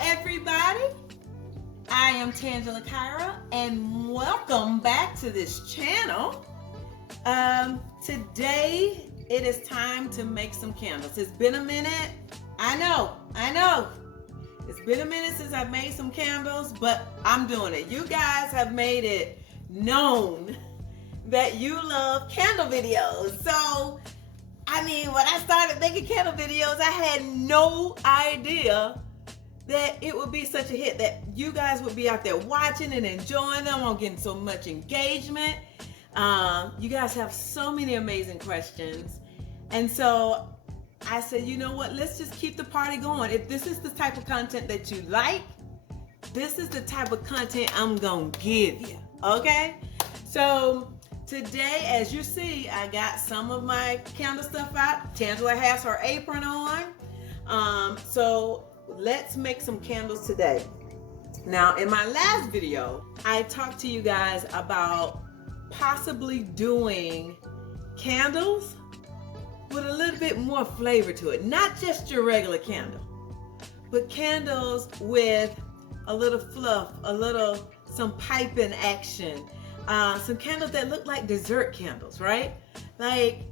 everybody. I am Tangela Kyra, and welcome back to this channel. Today it is time to make some candles. It's been a minute. I know. It's been a minute since I've made some candles, but I'm doing it. You guys have made it known that you love candle videos. So, when I started making candle videos, I had no idea that it would be such a hit, that you guys would be out there watching and enjoying them. I'm getting so much engagement. You guys have so many amazing questions. And so I said, you know what, let's just keep the party going. If this is the type of content that you like, this is the type of content I'm gonna give you, okay? So today, as you see, I got some of my candle stuff out. Tangela has her apron on. So let's make some candles today. Now, in my last video, I talked to you guys about possibly doing candles with a little bit more flavor to it. Not just your regular candle, but candles with a little fluff, some piping action, some candles that look like dessert candles, right? Like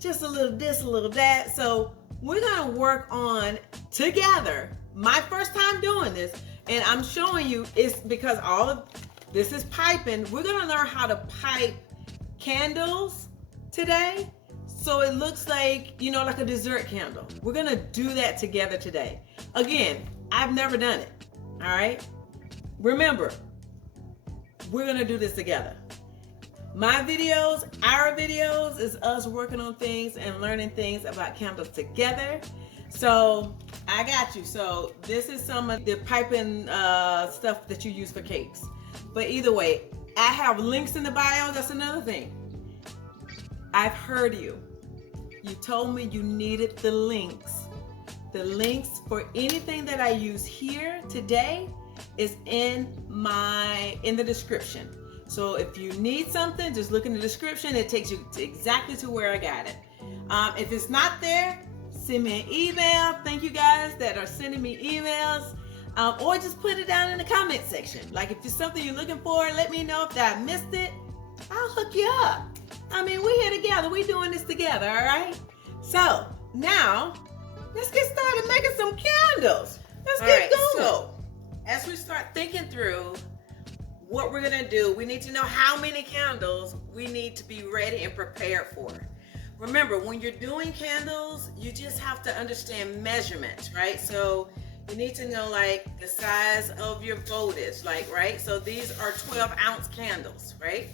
just a little this, a little that. So we're gonna work on together. My first time doing this, and I'm showing you, it's because all of this is piping. We're gonna learn how to pipe candles today, so it looks like, like a dessert candle. We're gonna do that together today. Again, I've never done it, all right? Remember, we're gonna do this together. My videos, our videos, is us working on things and learning things about candles together. So I got you. So this is some of the piping stuff that you use for cakes. But either way, I have links in the bio. That's another thing. I've heard you. You told me you needed the links. The links for anything that I use here today is in the description. So if you need something, just look in the description. It takes you exactly to where I got it. If it's not there, send me an email. Thank you guys that are sending me emails. Or just put it down in the comment section. Like if there's something you're looking for, let me know. If I missed it, I'll hook you up. We're here together. We're doing this together, all right? So now, let's get started making some candles. Let's get going. So as we start thinking through what we're gonna do, we need to know how many candles we need to be ready and prepared for. Remember, when you're doing candles, you just have to understand measurements, right? So you need to know like the size of your voltage, right? So these are 12-ounce candles, right?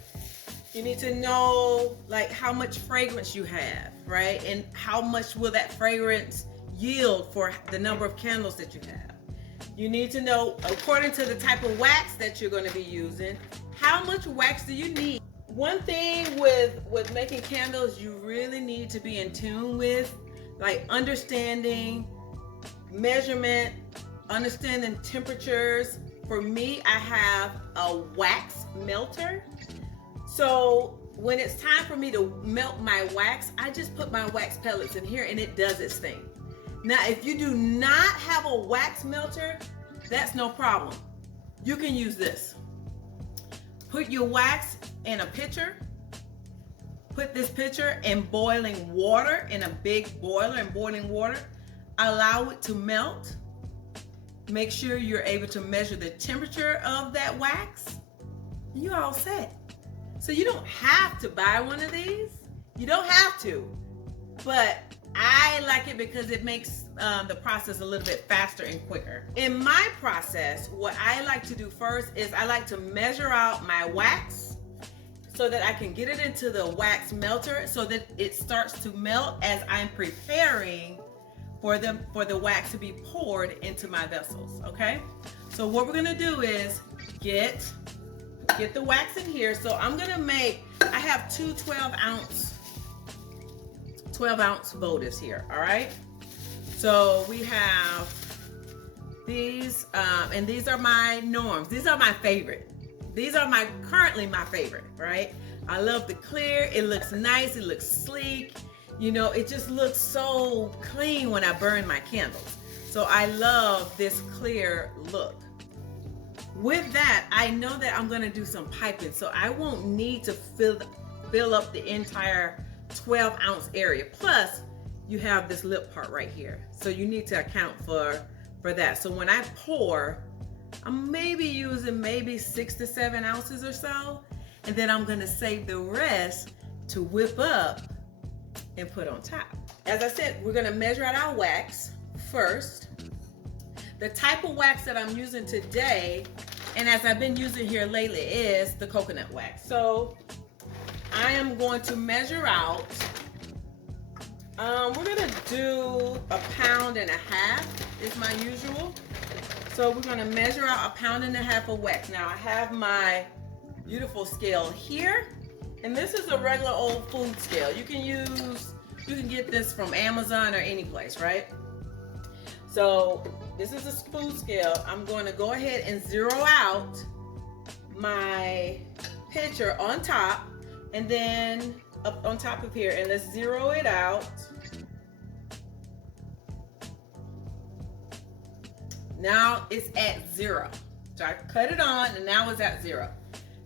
You need to know like how much fragrance you have, right? And how much will that fragrance yield for the number of candles that you have. You need to know, according to the type of wax that you're going to be using, how much wax do you need. One thing with making candles, you really need to be in tune with, like understanding measurement, understanding temperatures. For me, I have a wax melter. So when it's time for me to melt my wax, I just put my wax pellets in here and it does its thing. Now, if you do not have a wax melter, that's no problem. You can use this. Put your wax in a pitcher. Put this pitcher in boiling water, in a big boiler in boiling water. Allow it to melt. Make sure you're able to measure the temperature of that wax. You're all set. So you don't have to buy one of these. You don't have to. But I like it because it makes the process a little bit faster and quicker. In my process, what I like to do first is I like to measure out my wax so that I can get it into the wax melter so that it starts to melt as I'm preparing for the wax to be poured into my vessels, okay? So what we're gonna do is get the wax in here. So I'm gonna I have two 12-ounce votives here, all right? So we have these, and these are my norms. These are my favorite. These are currently my favorite, right? I love the clear. It looks nice. It looks sleek. It just looks so clean when I burn my candles. So I love this clear look. With that, I know that I'm gonna do some piping, so I won't need to fill up the entire 12-ounce area. Plus, you have this lip part right here. So you need to account for that. So when I pour, I'm maybe using 6 to 7 ounces or so. And then I'm gonna save the rest to whip up and put on top. As I said, we're gonna measure out our wax first. The type of wax that I'm using today, and as I've been using here lately, is the coconut wax. So I am going to measure out, we're gonna do 1.5 pounds is my usual. So we're gonna measure out 1.5 pounds of wax. Now I have my beautiful scale here, and this is a regular old food scale. You can get this from Amazon or any place, right? So this is a food scale. I'm going to go ahead and zero out my pitcher on top, and then up on top of here, and let's zero it out. Now it's at 0. So I cut it on, and now it's at 0.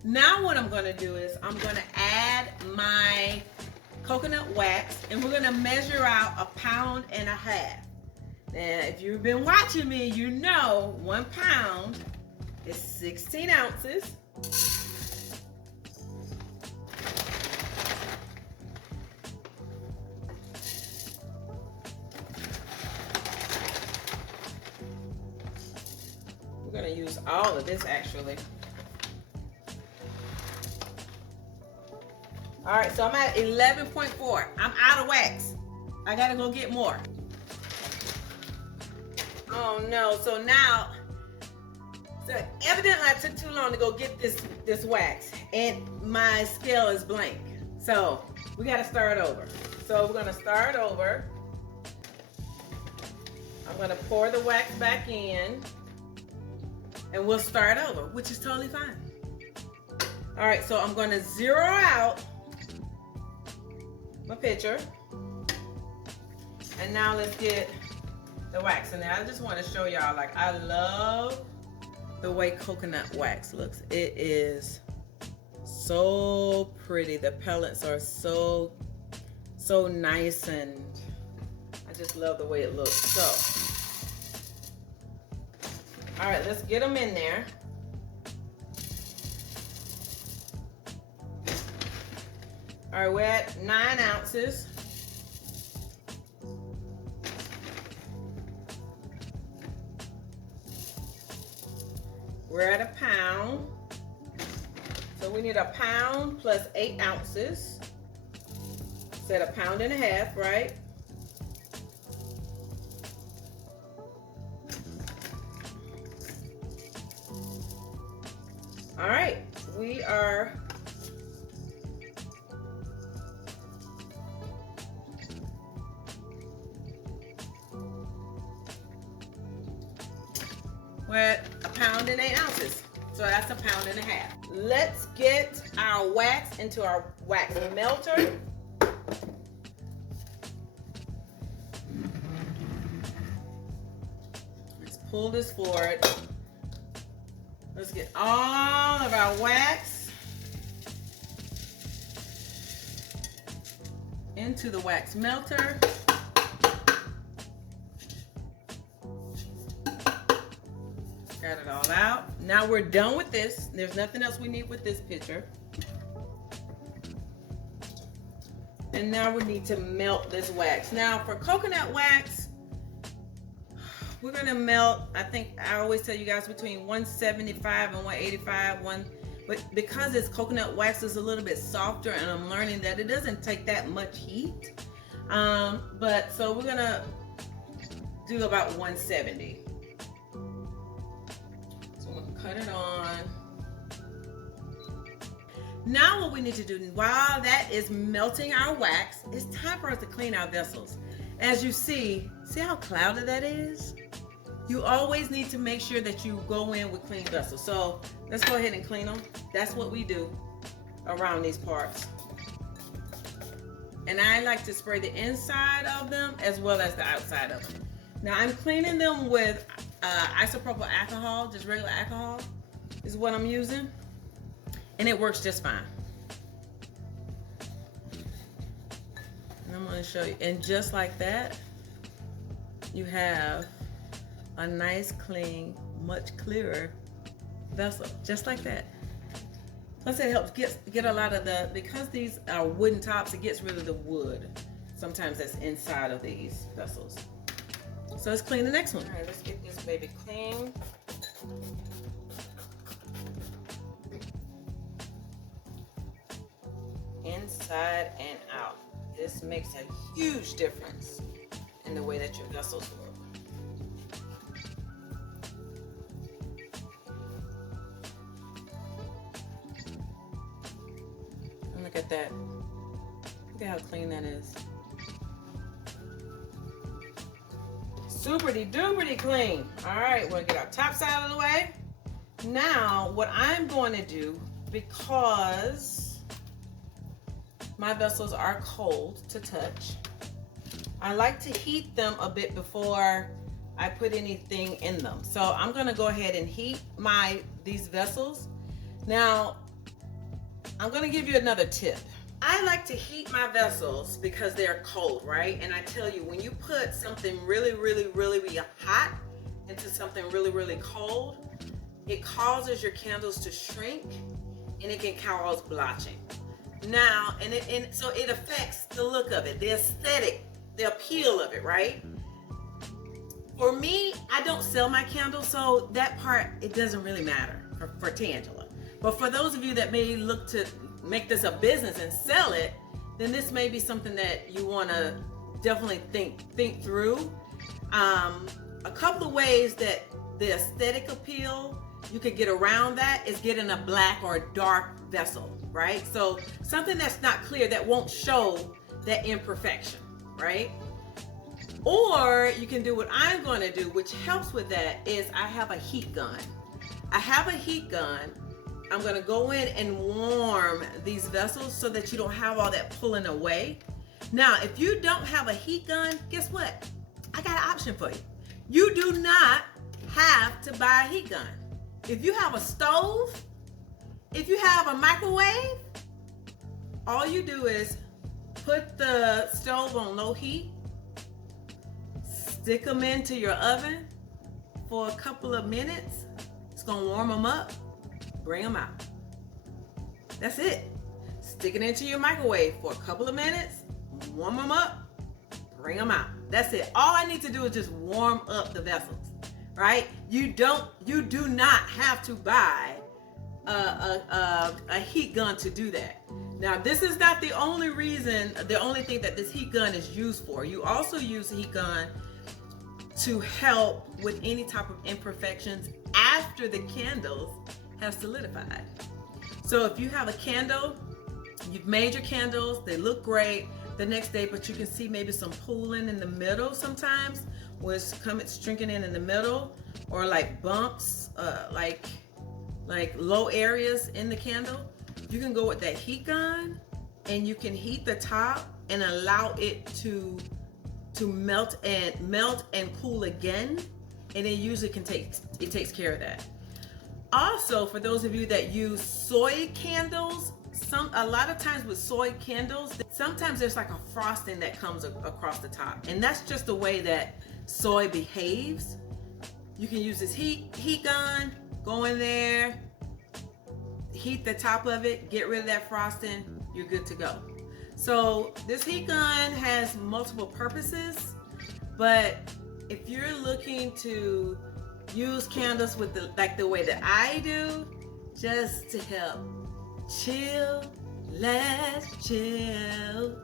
Now what I'm going to do is I'm going to add my coconut wax, and we're going to measure out 1.5 pounds. Now, if you've been watching me, you know 1 pound is 16 ounces. We're going to use all of this actually. All right, so I'm at 11.4. I'm out of wax. I gotta go get more. Oh no, so evidently I took too long to go get this wax, and my scale is blank. So we gotta start over. So we're gonna start over. I'm gonna pour the wax back in, and we'll start over, which is totally fine. All right, so I'm gonna zero out my pitcher, and now let's get the wax in there. I just want to show y'all, like, I love the way coconut wax looks. It is so pretty. The pellets are so nice, and I just love the way it looks. So all right, let's get them in there. All right, we're at 9 ounces. We're at 1 pound. So we need 1 pound plus 8 ounces. Said 1.5 pounds, right? All right, we are we're at 1.8 pounds. So that's 1.5 pounds. Let's get our wax into our wax melter. Let's pull this forward. Let's get all of our wax into the wax melter. Got it all out. Now we're done with this. There's nothing else we need with this pitcher. And now we need to melt this wax. Now for coconut wax, we're gonna melt, I think I always tell you guys, between 175 and 185. But because it's coconut wax, is a little bit softer, and I'm learning that it doesn't take that much heat. But so we're gonna do about 170. So I'm gonna cut it on. Now what we need to do, while that is melting our wax, it's time for us to clean our vessels. As you see how clouded that is? You always need to make sure that you go in with clean vessels. So let's go ahead and clean them. That's what we do around these parts. And I like to spray the inside of them as well as the outside of them. Now I'm cleaning them with isopropyl alcohol, just regular alcohol is what I'm using. And it works just fine. And I'm going to show you. And just like that, you have a nice, clean, much clearer vessel. Just like that. Plus it helps get a lot of the, because these are wooden tops, it gets rid of the wood. Sometimes that's inside of these vessels. So let's clean the next one. All right, let's get this baby clean. Inside and out. This makes a huge difference in the way that your vessels work. And look at that. Look at how clean that is. Superty duperty clean. All right, we'll get our top side out of the way. Now, what I'm going to do, because my vessels are cold to touch, I like to heat them a bit before I put anything in them. So I'm going to go ahead and heat these vessels. Now, I'm going to give you another tip. I like to heat my vessels because they're cold, right? And I tell you, when you put something really, really, really, really hot into something really, really cold, it causes your candles to shrink and it can cause blotching. Now, so it affects the look of it, the aesthetic, the appeal of it, right? For me, I don't sell my candles, so that part, it doesn't really matter for Tangela. But for those of you that may look to make this a business and sell it, then this may be something that you want to definitely think through. A couple of ways that the aesthetic appeal, you could get around that, is getting a black or dark vessel, right? So something that's not clear, that won't show that imperfection, right? Or you can do what I'm going to do, which helps with that, is I have a heat gun. I have a heat gun. I'm going to go in and warm these vessels so that you don't have all that pulling away. Now, if you don't have a heat gun, guess what? I got an option for you. You do not have to buy a heat gun. If you have a stove, if you have a microwave, all you do is put the stove on low heat, stick them into your oven for a couple of minutes. It's gonna warm them up, bring them out. That's it. Stick it into your microwave for a couple of minutes, warm them up, bring them out. That's it. All I need to do is just warm up the vessels, right? You do not have to buy a heat gun to do that. Now, this is not the only thing that this heat gun is used for. You also use a heat gun to help with any type of imperfections after the candles have solidified. So if you have a candle, you've made your candles, they look great the next day, but you can see maybe some pooling in the middle sometimes, where it's shrinking in the middle, or like bumps, like low areas in the candle. You can go with that heat gun and you can heat the top and allow it to melt and cool again, and it usually takes care of that. Also, for those of you that use soy candles, a lot of times with soy candles, sometimes there's like a frosting that comes across the top, and that's just the way that soy behaves. You can use this heat gun, go in there, heat the top of it, get rid of that frosting, you're good to go. So this heat gun has multiple purposes, but if you're looking to use candles with the way that I do, just to help chill, let's chill.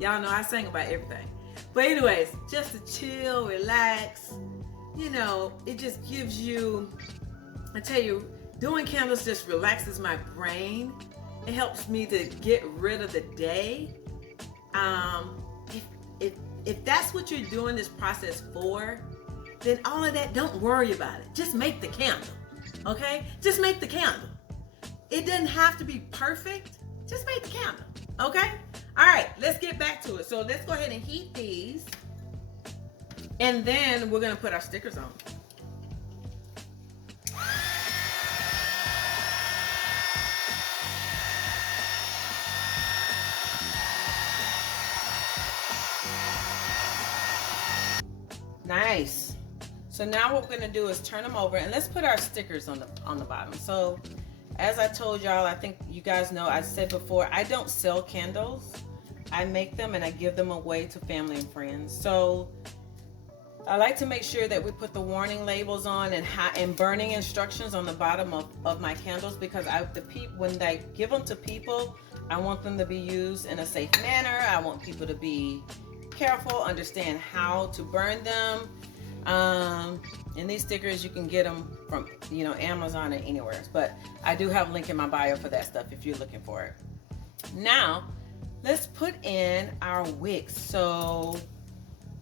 Y'all know I sing about everything. But anyways, just to chill, relax, it just gives you, I tell you, doing candles just relaxes my brain. It helps me to get rid of the day. If that's what you're doing this process for, then all of that, don't worry about it. Just make the candle, okay? Just make the candle. It doesn't have to be perfect. Just make the candle, okay? All right, let's get back to it. So let's go ahead and heat these. And then we're gonna put our stickers on. Nice. So now what we're gonna do is turn them over, and let's put our stickers on the bottom. So as I told y'all, I think you guys know, I said before, I don't sell candles. I make them and I give them away to family and friends. So I like to make sure that we put the warning labels on and burning instructions on the bottom of my candles, because when I give them to people, I want them to be used in a safe manner. I want people to be careful, understand how to burn them. And these stickers, you can get them from, you know, Amazon or anywhere. But I do have a link in my bio for that stuff if you're looking for it. Now, let's put in our wicks. So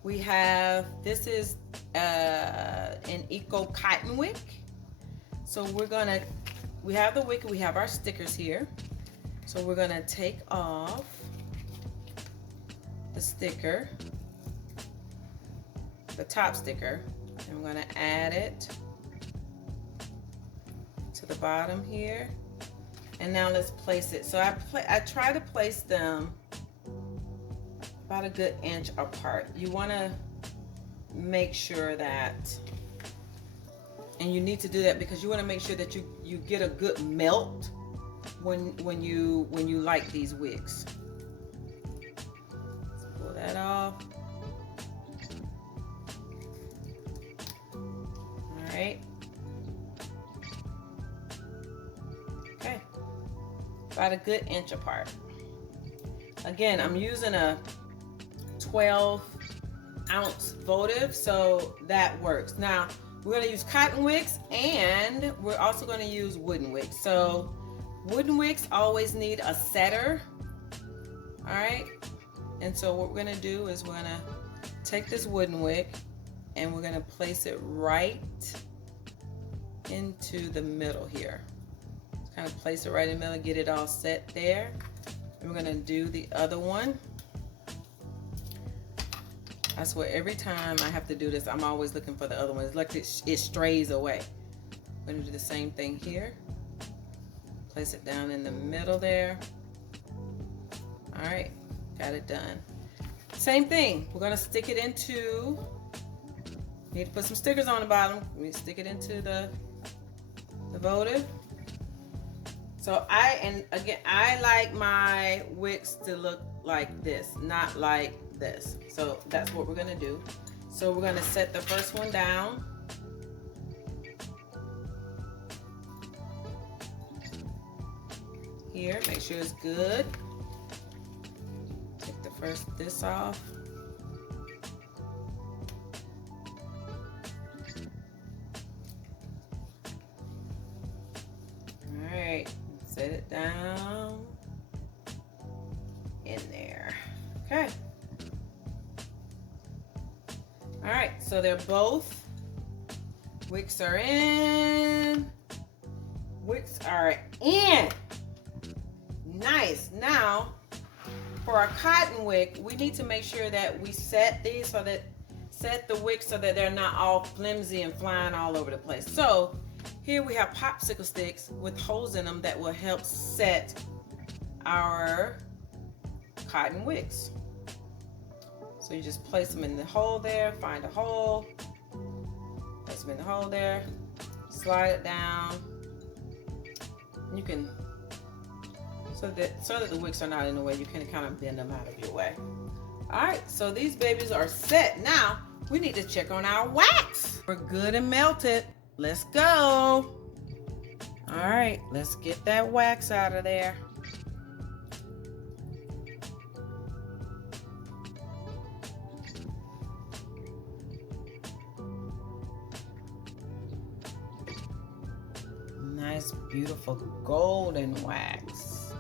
we have, this is an eco cotton wick. So we have the wick, we have our stickers here. So we're gonna take off the sticker, the top sticker, and we're gonna add it to the bottom here. And now let's place it. So I try to place them about a good inch apart. You wanna make sure that, and you need to do that because you wanna make sure that you get a good melt when you light these wicks. Let's pull that off. All right. Okay. About a good inch apart. Again, I'm using a 12-ounce votive, so that works. Now, we're gonna use cotton wicks, and we're also gonna use wooden wicks. So wooden wicks always need a setter, all right? And so what we're gonna do is we're gonna take this wooden wick and we're gonna place it right into the middle here. Just kind of place it right in the middle, get it all set there. And we're gonna do the other one. I swear, every time I have to do this, I'm always looking for the other one. It's like it strays away. I'm gonna do the same thing here. Place it down in the middle there. All right, got it done. Same thing, we're gonna stick it into, need to put some stickers on the bottom. We stick it into the votive. So I like my wicks to look like this, not like this. So that's what we're gonna do. So we're gonna set the first one down. Here, make sure it's good. Take this off. All right, set it down in there. Okay. All right, so they're both, wicks are in. Wicks are in. Nice. Now, for our cotton wick, we need to make sure that we set these set the wicks so that they're not all flimsy and flying all over the place. So here we have popsicle sticks with holes in them that will help set our cotton wicks. So you just place them in the hole there, find a hole, place them in the hole there, slide it down. You can, so that the wicks are not in the way, you can kind of bend them out of your way. All right, so these babies are set. Now we need to check on our wax. We're good and melted. Let's go. All right, let's get that wax out of there. Nice, beautiful golden wax.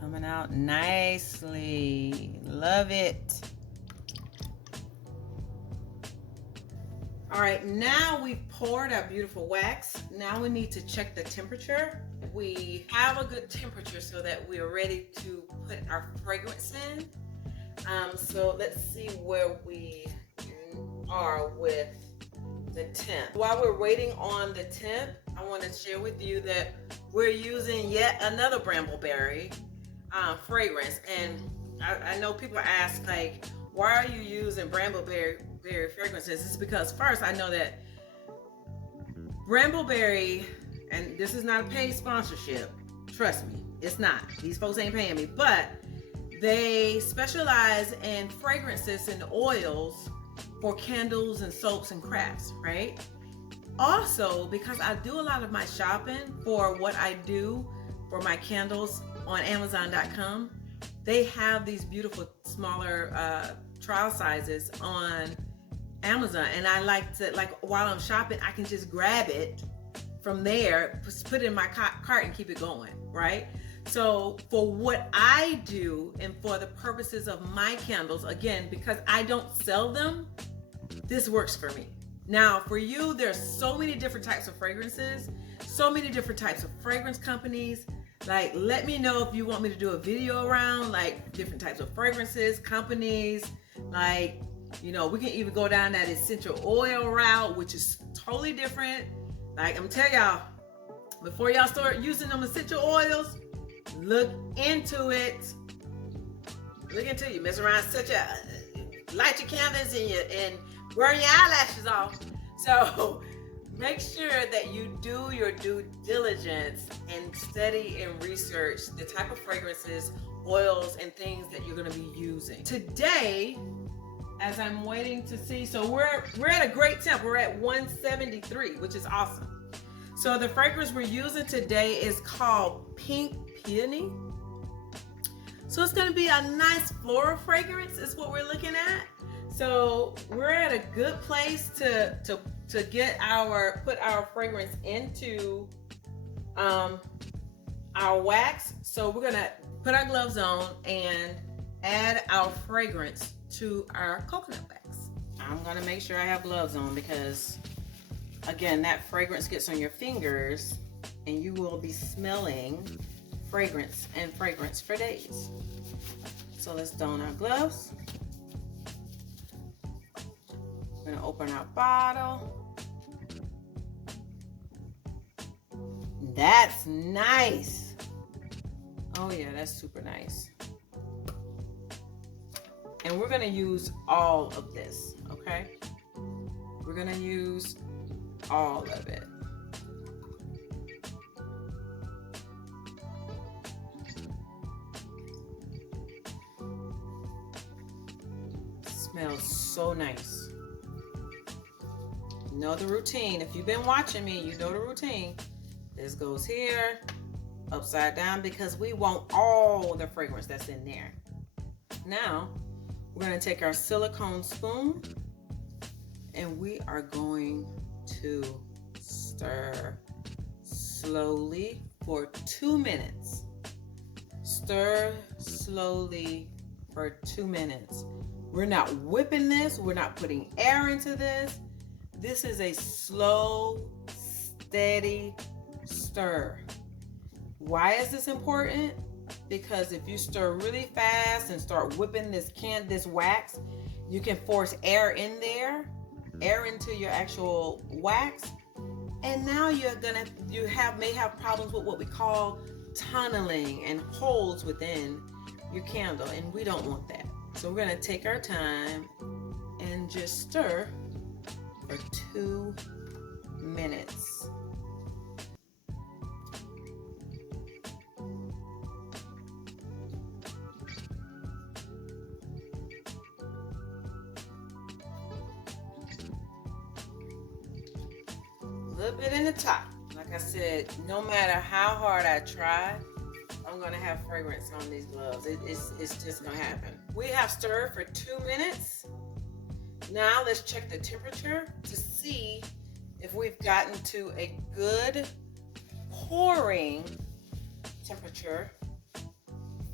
Coming out nicely. Love it. All right, now we've poured our beautiful wax. Now we need to check the temperature. We have a good temperature so that we are ready to put our fragrance in. So let's see where we are with the temp. While we're waiting on the temp, I want to share with you that we're using yet another brambleberry fragrance. And I know people ask, like, why are you using brambleberry fragrances? It's because first, I know that brambleberry, and this is not a paid sponsorship, trust me, it's not. These folks ain't paying me, but they specialize in fragrances and oils for candles and soaps and crafts, right? Also, because I do a lot of my shopping for what I do for my candles on Amazon.com, they have these beautiful smaller trial sizes on Amazon, and I like to, like, while I'm shopping, I can just grab it from there, put it in my cart and keep it going, right? So for what I do and for the purposes of my candles, again, because I don't sell them, this works for me. Now for you, there's so many different types of fragrances, so many different types of fragrance companies. Like, let me know if you want me to do a video around like different types of fragrances, companies, like, you know, we can even go down that essential oil route, which is totally different. Like, I'm telling y'all, before y'all start using them essential oils, look into it. Look into it. You mess around, light your candles and burn your eyelashes off. So make sure that you do your due diligence and study and research the type of fragrances, oils, and things that you're going to be using. Today, as I'm waiting to see, so we're at a great temp. We're at 173, which is awesome. So the fragrance we're using today is called Pink Peony. So it's going to be a nice floral fragrance is what we're looking at. So we're at a good place to put our fragrance into our wax. So we're gonna put our gloves on and add our fragrance to our coconut wax. I'm gonna make sure I have gloves on because, again, that fragrance gets on your fingers and you will be smelling fragrance and fragrance for days. So let's don our gloves. We're gonna open our bottle. That's nice. Oh yeah, that's super nice. And we're gonna use all of this, okay? We're gonna use all of it. Smells so nice. You know the routine. If you've been watching me, you know the routine. This goes here, upside down, because we want all the fragrance that's in there. Now, we're going to take our silicone spoon and we are going to stir slowly for 2 minutes. Stir slowly for 2 minutes. We're not whipping this. We're not putting air into this. This is a slow, steady stir. Why is this important? Because if you stir really fast and start whipping this wax, you can force air in there, air into your actual wax, and now you may have problems with what we call tunneling and holes within your candle, and we don't want that. So we're going to take our time and just stir for 2 minutes. A little bit in the top. Like I said, no matter how hard I try, I'm gonna have fragrance on these gloves. It's just gonna happen. We have stirred for 2 minutes. Now let's check the temperature to see if we've gotten to a good pouring temperature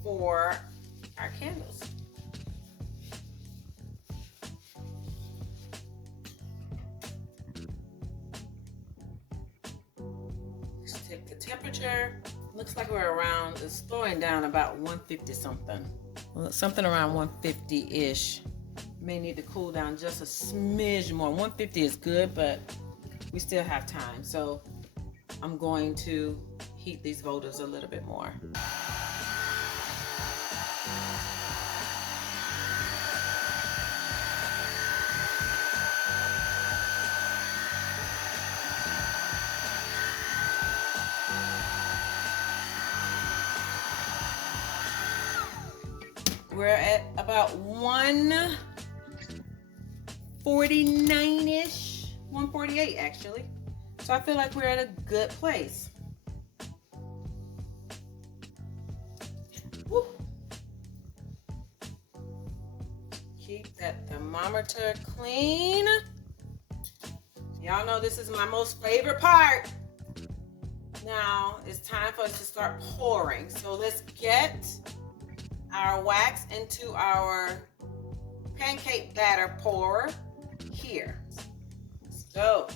for our candles. Let's take the temperature. Looks like we're around, it's slowing down about 150 something. Well, something around 150-ish. May need to cool down just a smidge more. 150 is good, but we still have time. So I'm going to heat these volters a little bit more. We're at about 149-ish, 148 actually. So I feel like we're at a good place. Woo. Keep that thermometer clean. Y'all know this is my most favorite part. Now it's time for us to start pouring. So let's get our wax into our pancake batter pourer here. So,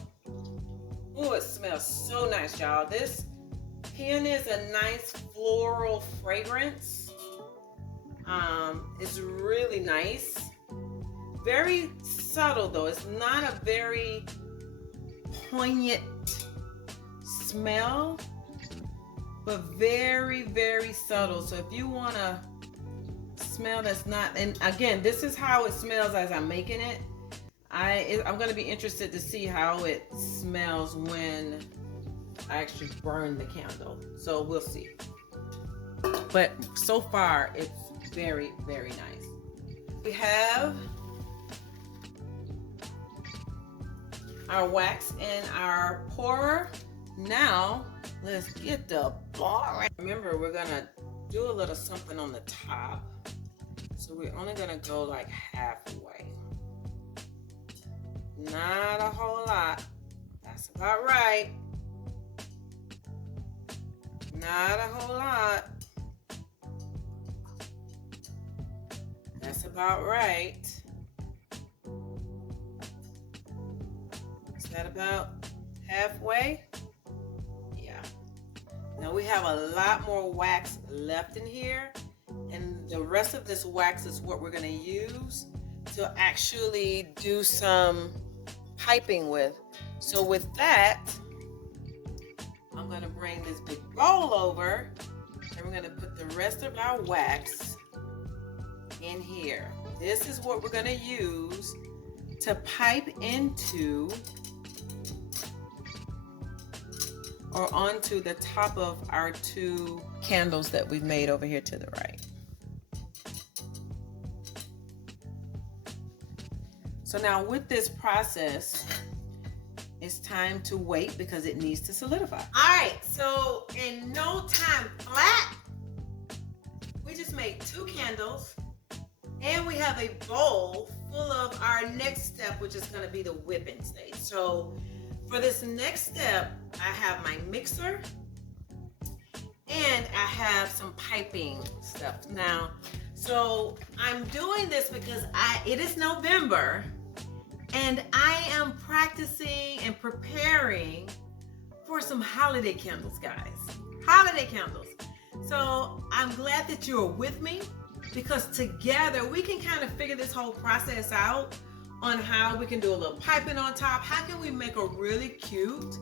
ooh, it smells so nice, y'all. This peony is a nice floral fragrance. It's really nice. Very subtle though. It's not a very poignant smell, but very, very subtle. So if you want to smell that's not, and again, this is how it smells as I'm making it. I'm going to be interested to see how it smells when I actually burn the candle. So we'll see. But so far, it's very, very nice. We have our wax in our pourer. Now, let's get the pouring. Remember, we're going to do a little something on the top. So we're only going to go like halfway. Not a whole lot. That's about right. Not a whole lot. That's about right. Is that about halfway? Yeah. Now we have a lot more wax left in here, and the rest of this wax is what we're going to use to actually do some piping with. So with that, I'm going to bring this big bowl over, and we're going to put the rest of our wax in here. This is what we're going to use to pipe into or onto the top of our two candles that we've made over here to the right. So now with this process, it's time to wait because it needs to solidify. All right, so in no time flat, we just made 2 candles, and we have a bowl full of our next step, which is going to be the whipping stage. So for this next step, I have my mixer and I have some piping stuff. Now, so I'm doing this because it is November, and I am practicing and preparing for some holiday candles, guys. Holiday candles. So I'm glad that you're with me, because together we can kind of figure this whole process out on how we can do a little piping on top. How can we make a really cute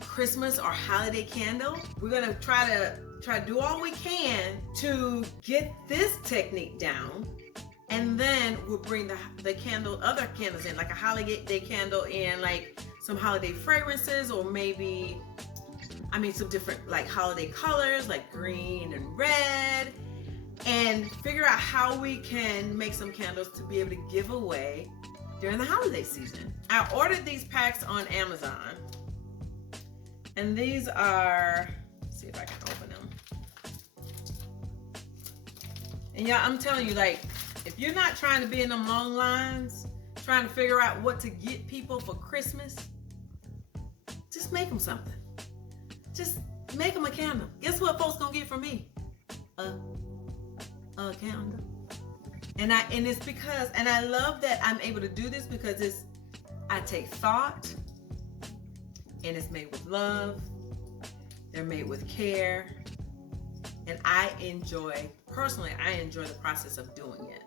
Christmas or holiday candle? We're gonna try to do all we can to get this technique down, and then we'll bring the other candles in, like a holiday candle in, like some holiday fragrances, or maybe, some different like holiday colors like green and red, and figure out how we can make some candles to be able to give away during the holiday season. I ordered these packs on Amazon, and these are, let's see if I can open them. And yeah, I'm telling you, like, if you're not trying to be in them long lines, trying to figure out what to get people for Christmas, just make them something. Just make them a candle. Guess what folks gonna get from me? A candle. And it's because, and I love that I'm able to do this because I take thought, and it's made with love. They're made with care, And personally, I enjoy the process of doing it.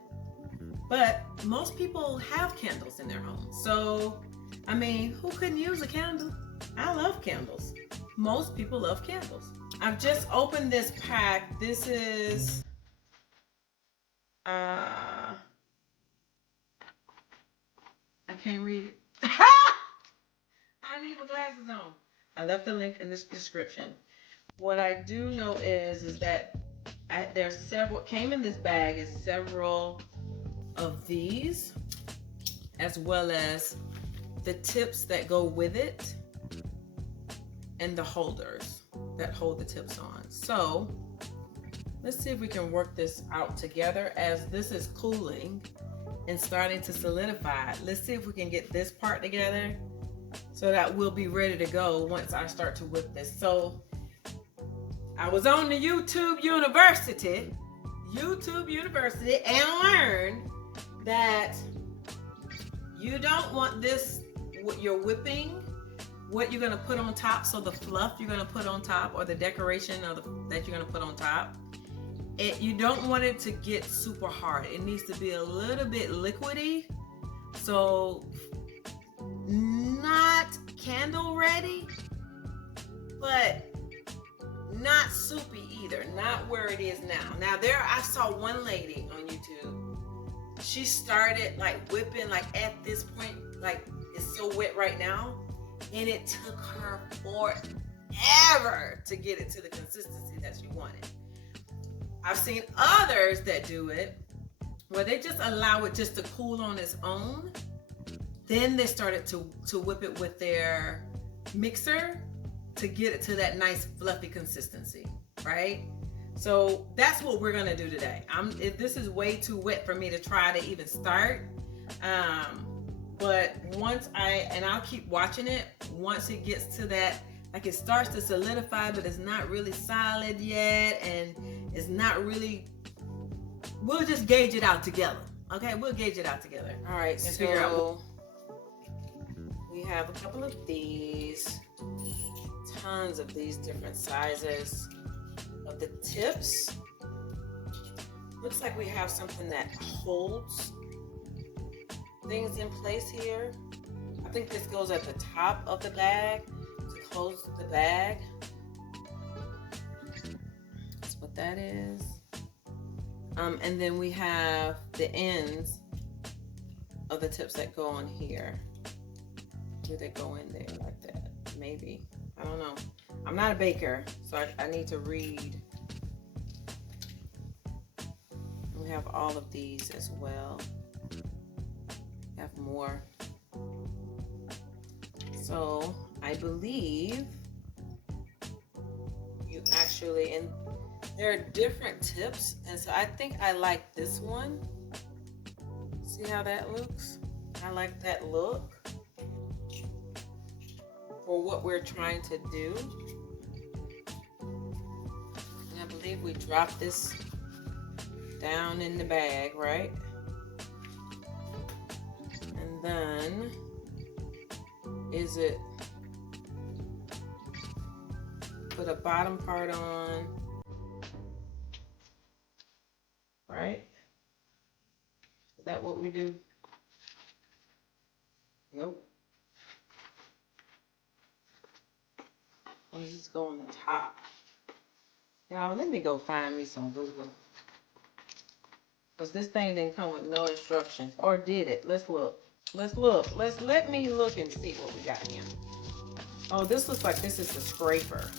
But most people have candles in their home. So, I mean, who couldn't use a candle? I love candles. Most people love candles. I've just opened this pack. This is, I can't read it. I need my glasses on. I left the link in this description. What I do know is that there's several, came in this bag is several of these, as well as the tips that go with it and the holders that hold the tips on. So let's see if we can work this out together as this is cooling and starting to solidify. Let's see if we can get this part together so that we'll be ready to go once I start to whip this. So I was on the YouTube University and learned that you don't want this, what you're whipping, what you're gonna put on top, so the fluff you're gonna put on top or the decoration that you're gonna put on top, you don't want it to get super hard. It needs to be a little bit liquidy. So not candle ready, but not soupy either. Not where it is now. Now I saw one lady on YouTube. She started like whipping like at this point, like it's so wet right now, and it took her forever to get it to the consistency that she wanted. I've seen others that do it where they just allow it just to cool on its own. Then they started to whip it with their mixer to get it to that nice fluffy consistency, right? So that's what we're gonna do today. This is way too wet for me to try to even start. But I'll keep watching it. Once it gets to that, like it starts to solidify, but it's not really solid yet, and it's not really, we'll just gauge it out together. Okay, we'll gauge it out together. All right, so we have a couple of these, tons of these different sizes of the tips. Looks like we have something that holds things in place here. I think this goes at the top of the bag to close the bag. That's what that is. And then we have the ends of the tips that go on here. Do they go in there like that? Maybe. I don't know. I'm not a baker, so I need to read. We have all of these as well. We have more. So I believe you actually, and there are different tips, and so I think I like this one. See how that looks? I like that look for what we're trying to do. And I believe we drop this down in the bag, right? And then put a bottom part on, right? Is that what we do? Nope. Let's just go on the top. Y'all, let me go find me some Google. Because this thing didn't come with no instructions. Or did it? Let's look. Let's look. Let me look and see what we got here. Oh, this looks like this is the scraper.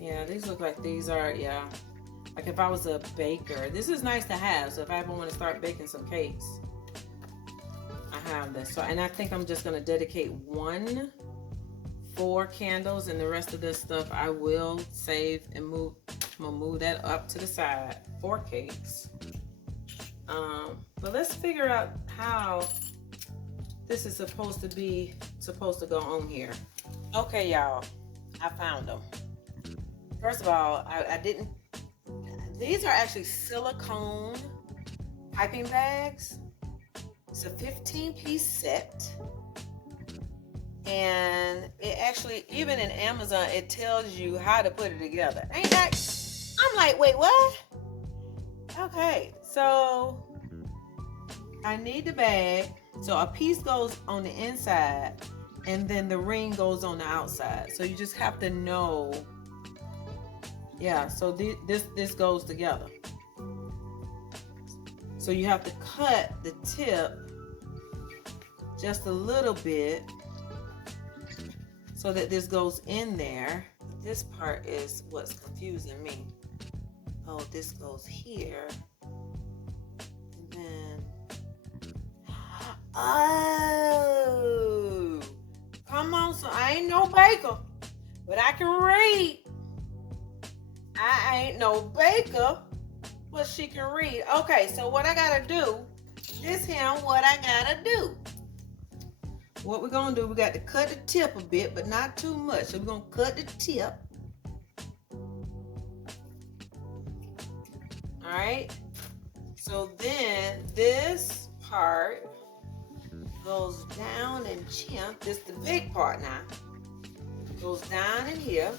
Yeah, these look like these are, yeah. Like if I was a baker. This is nice to have. So if I ever want to start baking some cakes, I have this. So, and I think I'm just going to dedicate one for candles, and the rest of this stuff I will save and move. I'm going to move that up to the side for cakes. But let's figure out how this is supposed to go on here. Okay, y'all, I found them. First of all, these are actually silicone piping bags. It's a 15-piece set. And it actually, even in Amazon, it tells you how to put it together. Ain't that? I'm like, wait, what? Okay, so I need the bag. So a piece goes on the inside, and then the ring goes on the outside. So you just have to know. Yeah, so this goes together. So you have to cut the tip just a little bit so that this goes in there. This part is what's confusing me. Oh, this goes here. And then, oh, come on, so I ain't no baker, but I can read. I ain't no baker, but she can read. Okay, so what I gotta do, this here what I gotta do. What we're gonna do, we got to cut the tip a bit, but not too much. So we're gonna cut the tip. All right. So then this part goes down and chimp. This is the big part now. Goes down in here.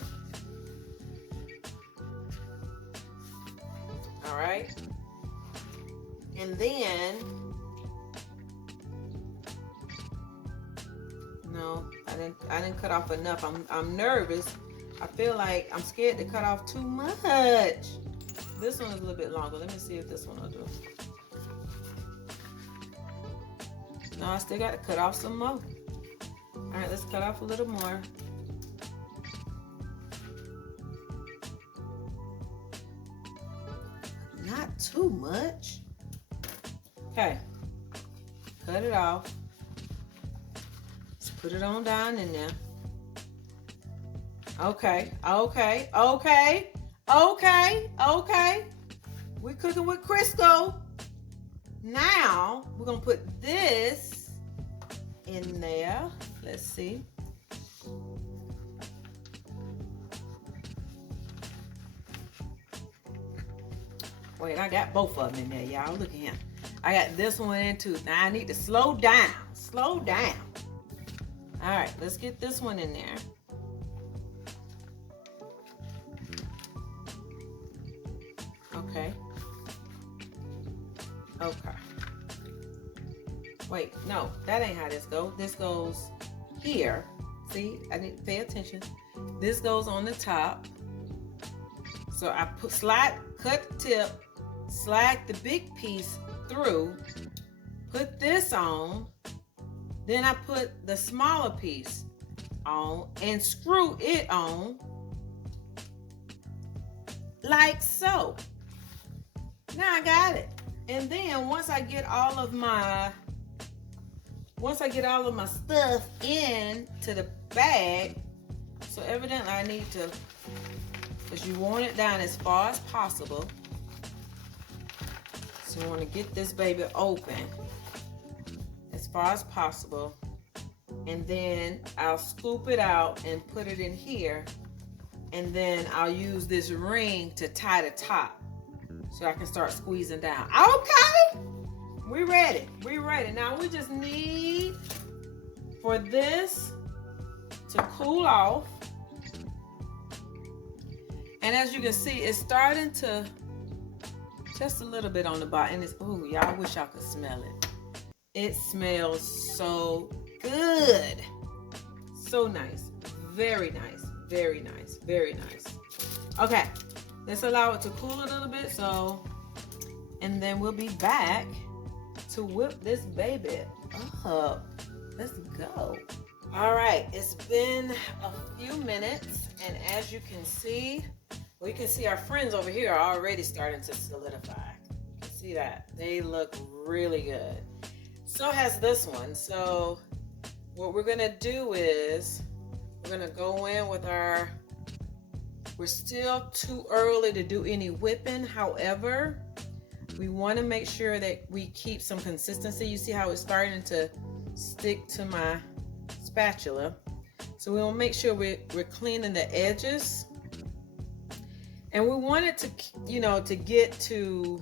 All right. And then, no, I didn't cut off enough. I'm nervous. I feel like I'm scared to cut off too much. This one is a little bit longer. Let me see if this one will do. No, I still got to cut off some more. All right, let's cut off a little more. Not too much. Okay, cut it off. Let's put it on down in there. Okay. We're cooking with Crisco. Now, we're going to put this in there. Let's see. Wait, I got both of them in there, y'all. Look at him. I got this one in too. Now, I need to slow down. Slow down. All right, let's get this one in there. Okay. Wait, no, that ain't how this goes. This goes here. See, I need to pay attention. This goes on the top. So I cut the tip, slide the big piece through, put this on, then I put the smaller piece on and screw it on like so. Now I got it. And then once I get all of my stuff into the bag, so evidently I need to, because you want it down as far as possible. So you want to get this baby open as far as possible. And then I'll scoop it out and put it in here. And then I'll use this ring to tie the top so I can start squeezing down. Okay, we ready. Now we just need for this to cool off. And as you can see, it's starting to just a little bit on the bottom. And it's, ooh, y'all, I wish y'all could smell it. It smells so good. So nice. Very nice. Very nice. Very nice. Okay, let's allow it to cool a little bit. So, and then we'll be back to whip this baby up. Let's go. All right, it's been a few minutes, and as you can see, well, you can see our friends over here are already starting to solidify. You can see that. They look really good. So has this one. So what we're gonna do is we're gonna go in with our, we're still too early to do any whipping. However, we want to make sure that we keep some consistency. You see how it's starting to stick to my spatula. So we want to make sure we're cleaning the edges. And we want it to, you know, to get to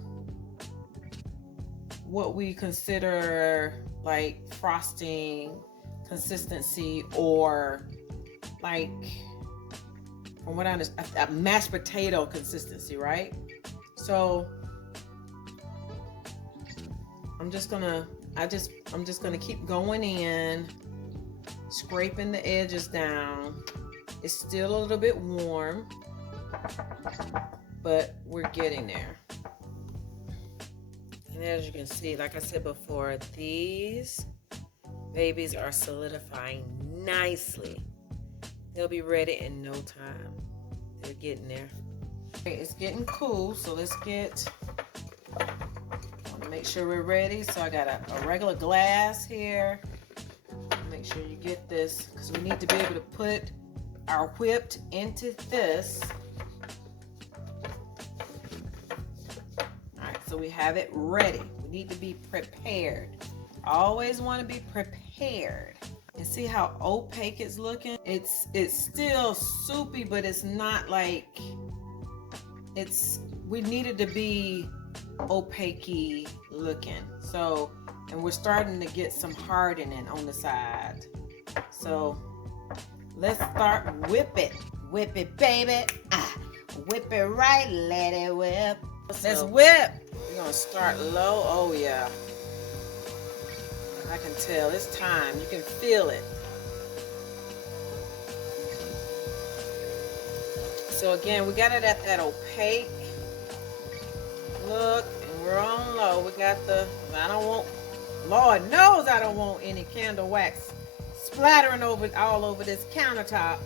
what we consider like frosting consistency, or like, from what I understand, a mashed potato consistency, right? So I'm just gonna keep going in, scraping the edges down. It's still a little bit warm, but we're getting there. And as you can see, like I said before, these babies are solidifying nicely. They'll be ready in no time. They're getting there. Okay, it's getting cool, so let's get, I want to make sure we're ready. So I got a regular glass here. Make sure you get this, because we need to be able to put our whipped into this. All right, so we have it ready. We need to be prepared. Always want to be prepared. And see how opaque it's looking? It's still soupy, but it's not like, we need it to be opaque looking. So, and we're starting to get some hardening on the side. So let's start whip it. Whip it, baby. Whip it right, let it whip. Let's whip. We're gonna start low. Oh yeah. I can tell it's time. You can feel it. So again, we got it at that opaque look, and we're on low. We got the, I don't want, Lord knows I don't want any candle wax splattering all over this countertop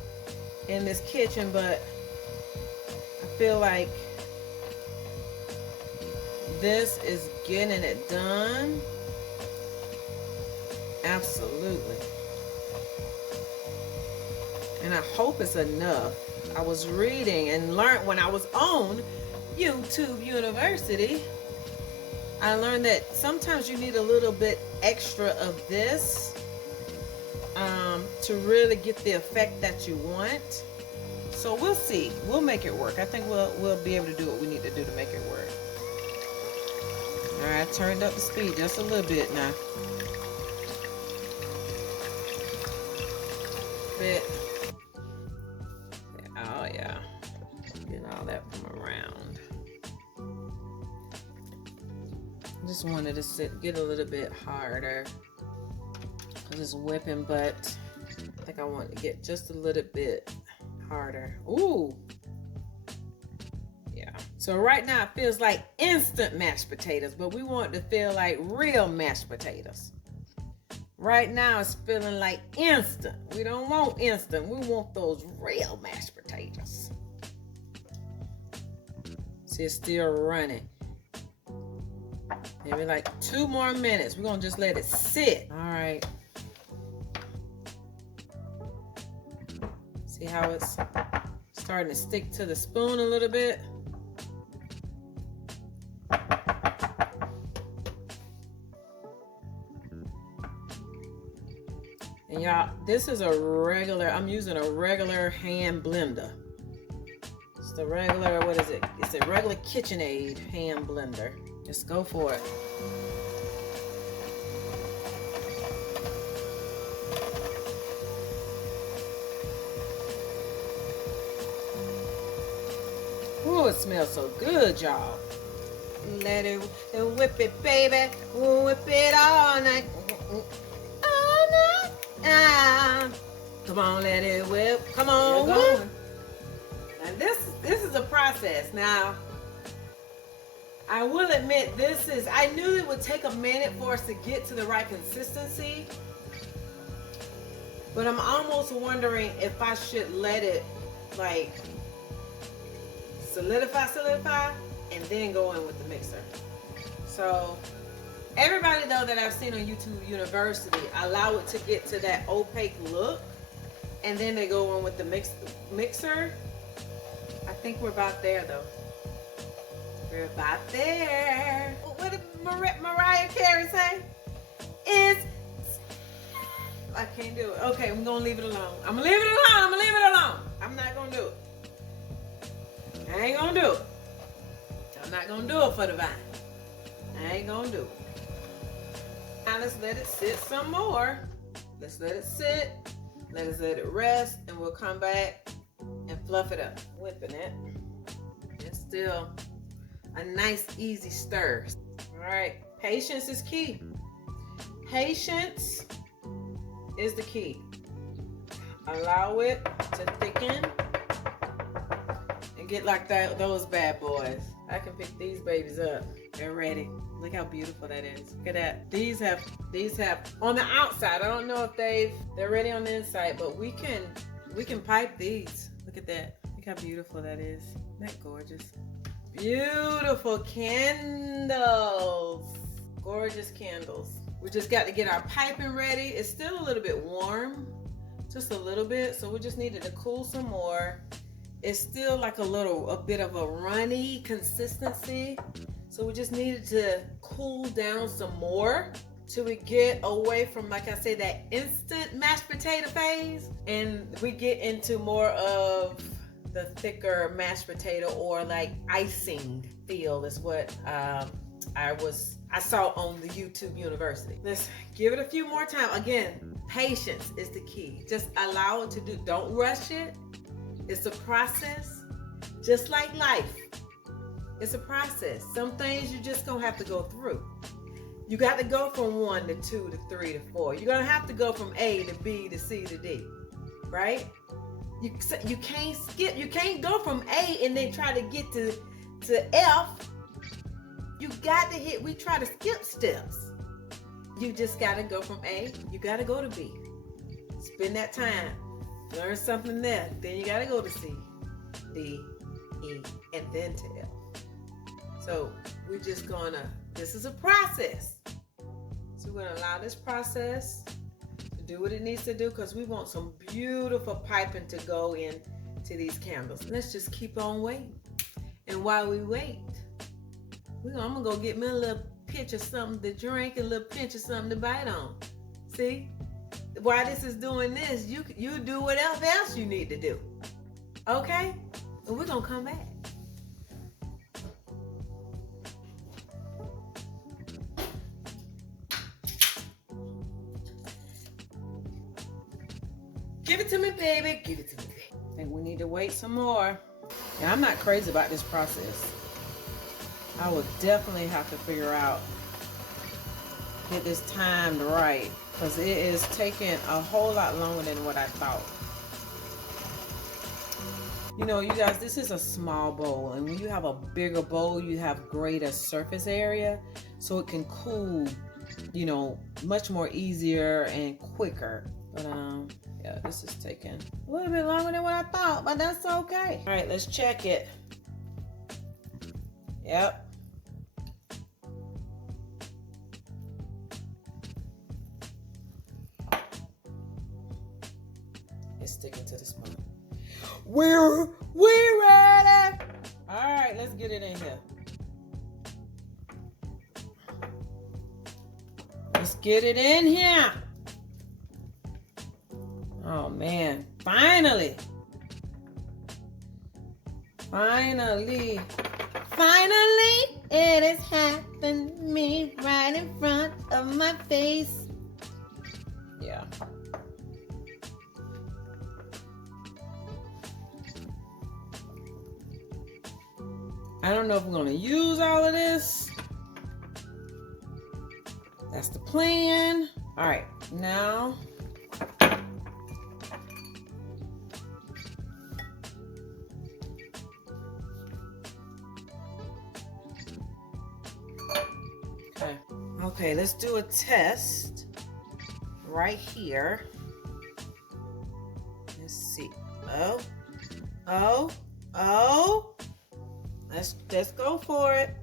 in this kitchen, but I feel like this is getting it done. Absolutely. And I hope it's enough. I was reading and learned when I was on YouTube University, I learned that sometimes you need a little bit extra of this to really get the effect that you want. So we'll see. We'll make it work. I think we'll be able to do what we need to do to make it work. All right, I turned up the speed just a little bit now. Bit. Oh yeah, getting all that from around. I just wanted to get a little bit harder. I'm just whipping, but I think I want to get just a little bit harder. Ooh, yeah. So right now it feels like instant mashed potatoes, but we want it to feel like real mashed potatoes. Right now it's feeling like instant. We don't want instant. We want those real mashed potatoes. See, it's still running. Maybe like 2 more minutes. We're gonna just let it sit. All right. See how it's starting to stick to the spoon a little bit? And y'all, this is a regular, I'm using a regular hand blender. It's the regular, what is it? It's a regular KitchenAid hand blender. Just go for it. Ooh, it smells so good, y'all. Let it whip it, baby. Whip it all night. All night. Come on, let it whip. Come on, whip. And this is a process. Now, I will admit I knew it would take a minute for us to get to the right consistency. But I'm almost wondering if I should let it like solidify, and then go in with the mixer. So everybody though that I've seen on YouTube University allow it to get to that opaque look, and then they go in with the mixer. I think we're about there though. We're about there. What did Mariah Carey say? I can't do it. Okay, I'm gonna leave it alone. I'm gonna leave it alone. I'm not gonna do it. I ain't gonna do it. I'm not gonna do it for the vine. I ain't gonna do it. Now let's let it sit some more. Let's let it sit. Let it rest, and we'll come back and fluff it up. Whipping it. It's still a nice, easy stir. All right, patience is key. Patience is the key. Allow it to thicken and get like that, those bad boys. I can pick these babies up. They're ready. Look how beautiful that is. Look at that. These have on the outside. I don't know if they're ready on the inside, but we can pipe these. Look at that. Look how beautiful that is. Isn't that gorgeous? Beautiful candles. Gorgeous candles. We just got to get our piping ready. It's still a little bit warm, just a little bit. So we just needed to cool some more. It's still like a bit of a runny consistency. So we just needed to cool down some more till we get away from, like I said, that instant mashed potato phase. And we get into more of the thicker mashed potato, or like icing feel is what I saw on the YouTube University. Let's give it a few more times. Again, patience is the key. Just allow it to do. Don't rush it. It's a process, just like life. It's a process. Some things you just gonna have to go through. You got to go from 1 to 2 to 3 to 4. You're gonna have to go from A to B to C to D, right? You can't skip. You can't go from A and then try to get to F. You got to hit. We try to skip steps. You just got to go from A. You got to go to B. Spend that time. Learn something there. Then you got to go to C, D, E, and then to F. So we're just gonna, this is a process. So we're gonna allow this process to do what it needs to do, because we want some beautiful piping to go into these candles. Let's just keep on waiting. And while we wait, I'm gonna go get me a little pinch of something to drink, a little pinch of something to bite on. See? While this is doing this, you do whatever else you need to do. Okay? And we're gonna come back. Give it to me, baby. Give it to me, baby. I think we need to wait some more. Now, I'm not crazy about this process. I would definitely have to figure out, get this timed right, because it is taking a whole lot longer than what I thought. You know, you guys, this is a small bowl, and when you have a bigger bowl, you have greater surface area, so it can cool, you know, much more easier and quicker. But yeah, this is taking a little bit longer than what I thought, but that's okay. All right, let's check it. Yep. It's sticking to the spoon. We're ready. All right, let's get it in here. Let's get it in here. Oh man, finally. Finally, it has happened to me right in front of my face. Yeah. I don't know if we're gonna use all of this. That's the plan. All right, now. Okay, let's do a test right here. Let's see. Oh. Let's go for it.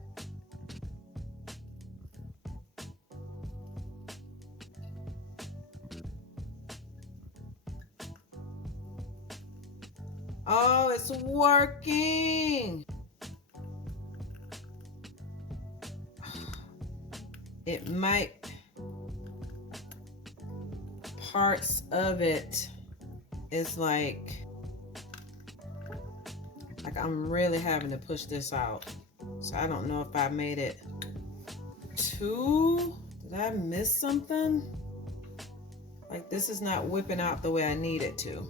Oh, it's working. It might, parts of it is like I'm really having to push this out. So I don't know if I made it too, did I miss something? Like this is not whipping out the way I need it to.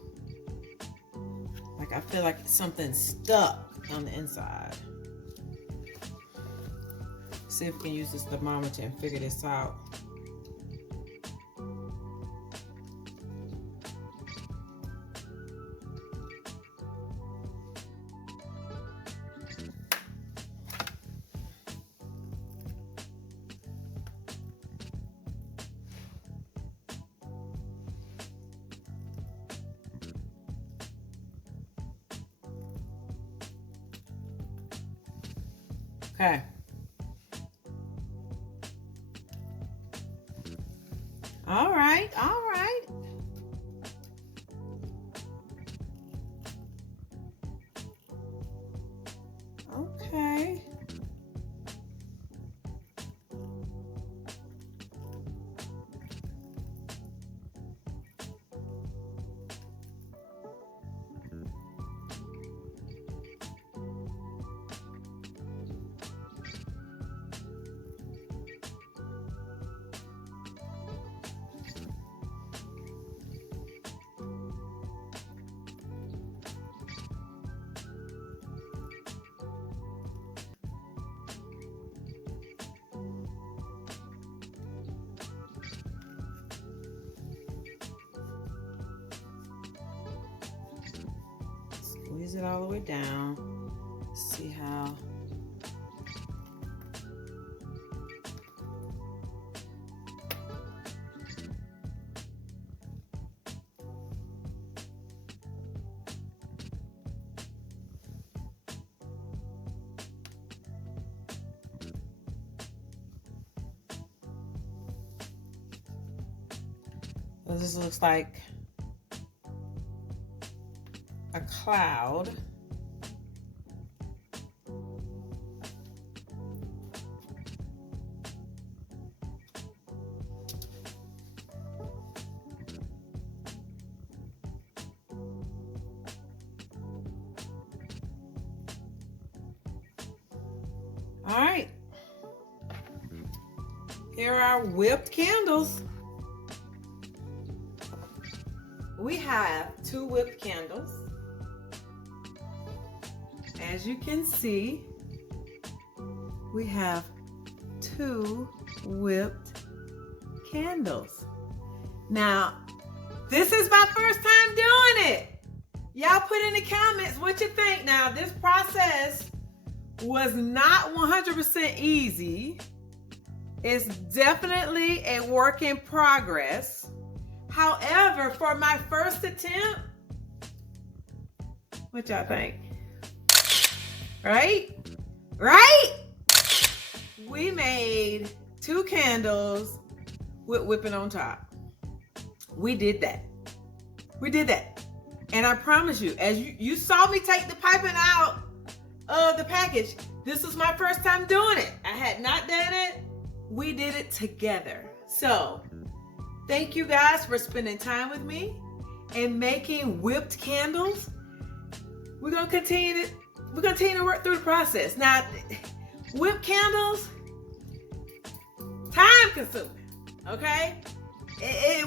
Like I feel like something's stuck on the inside. See if we can use this thermometer and figure this out. Okay. All right, all right. Okay. Squeeze it all the way down. See how. So this looks like a cloud. All right. Here are our whipped candles. We have 2 whipped candles. As you can see, we have 2 whipped candles. Now, this is my first time doing it. Y'all put in the comments what you think. Now, this process was not 100% easy. It's definitely a work in progress. However, for my first attempt, what y'all think? Right? Right? We made 2 candles with whipping on top. We did that. We did that. And I promise you, as you saw me take the piping out of the package, this was my first time doing it. I had not done it. We did it together. So, thank you guys for spending time with me and making whipped candles. We're gonna continue to work through the process. Now, whipped candles, time consuming, okay?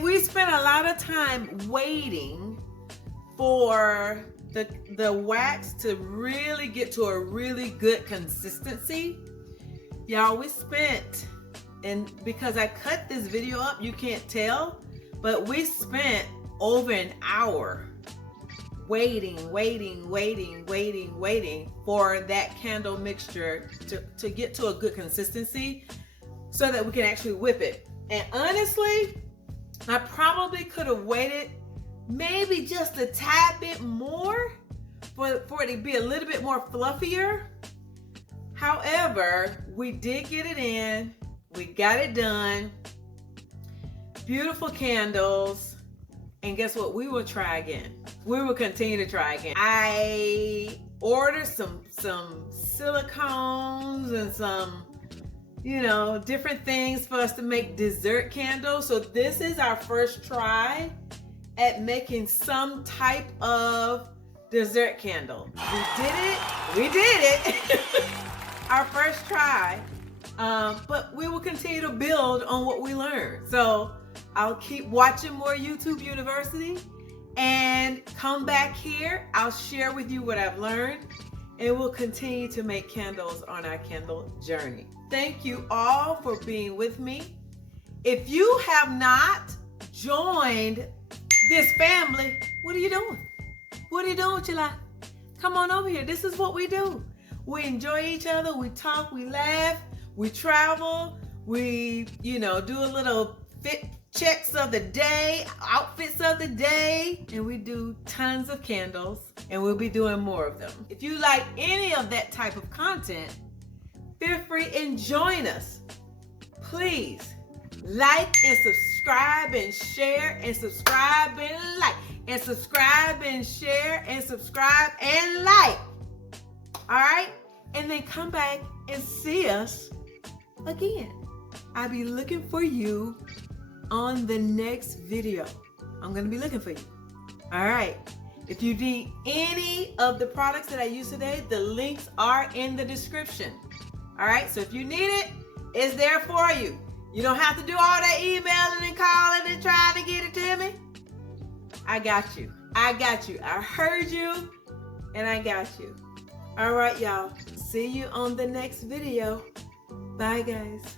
We spent a lot of time waiting for the wax to really get to a really good consistency. Y'all, we spent, and because I cut this video up, you can't tell, but we spent over an hour waiting for that candle mixture to get to a good consistency so that we can actually whip it. And honestly, I probably could have waited maybe just a tad bit more for it to be a little bit more fluffier. However, we did get it in. We got it done. Beautiful candles. And guess what? We will try again. We will continue to try again. I ordered some silicones and some, different things for us to make dessert candles. So this is our first try at making some type of dessert candle. We did it. Our first try. But we will continue to build on what we learned. So I'll keep watching more YouTube University and come back here. I'll share with you what I've learned, and we'll continue to make candles on our candle journey. Thank you all for being with me. If you have not joined this family, what are you doing? What are you doing with your life? Come on over here. This is what we do. We enjoy each other. We talk. We laugh. We travel. We, do a little fit checks of the day, outfits of the day, and we do tons of candles, and we'll be doing more of them. If you like any of that type of content, feel free and join us. Please like and subscribe and share and subscribe and like and subscribe and share and subscribe and like. All right? And then come back and see us again. I'll be looking for you on the next video. I'm going to be looking for you. All right. If you need any of the products that I used today, the links are in the description. All right. So if you need it, it's there for you. You don't have to do all that emailing and calling and trying to get it to me. I got you. I got you. I heard you and I got you. All right, y'all. See you on the next video. Bye, guys.